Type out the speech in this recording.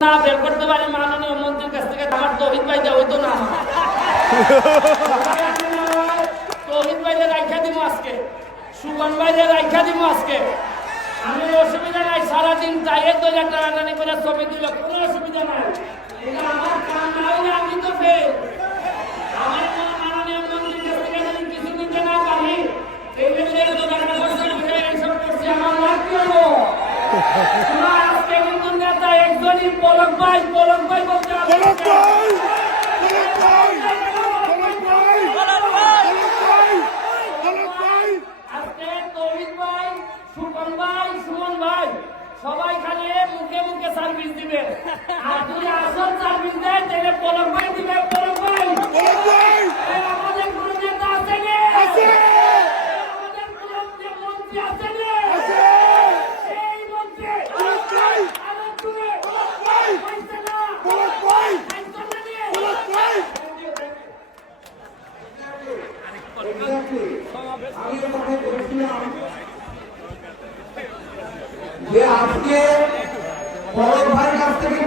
না বের করতে পারি মাননীয় মন্ত্রীর কাছ থেকে আমার তৌহিদ ভাই দেওয়া হইতো না তৌহিদ ভাইরে রাইখা দিব আজকে সুগন ভাইরে রাইখা দিব আজকে আমি অসুবিধা নাই সারাদিন চাইয়ে তো টানাটানি করে ছবি দিল কোনো অসুবিধা নাই আমার কাম না হইলে আমি তো ফেল আমার মাননীয় মন্ত্রীর কাছ থেকে যদি কিছু নিতে না পারি এই বিষয়ে তো টাকা খরচ করে এইসব করছি আমার লাভ কি হলো আজকে কিন্তু নেতা একজনই পলক ভাই বলতে আজকে তৌহিদ ভাই সুগন ভাই সুমন ভাই সবাই খালি মুখে মুখে সার্ভিস দিবে আর যদি আসল সার্ভিস দেয় তাহলে পলক ভাই দিবে পলক ভাই আমাদের কোনো নেতা আছে না আমাদের কোনো মন্ত্রী আছে না সেই মন্ত্রী যে আজকে পলক ভাইয়ের কাছ থেকে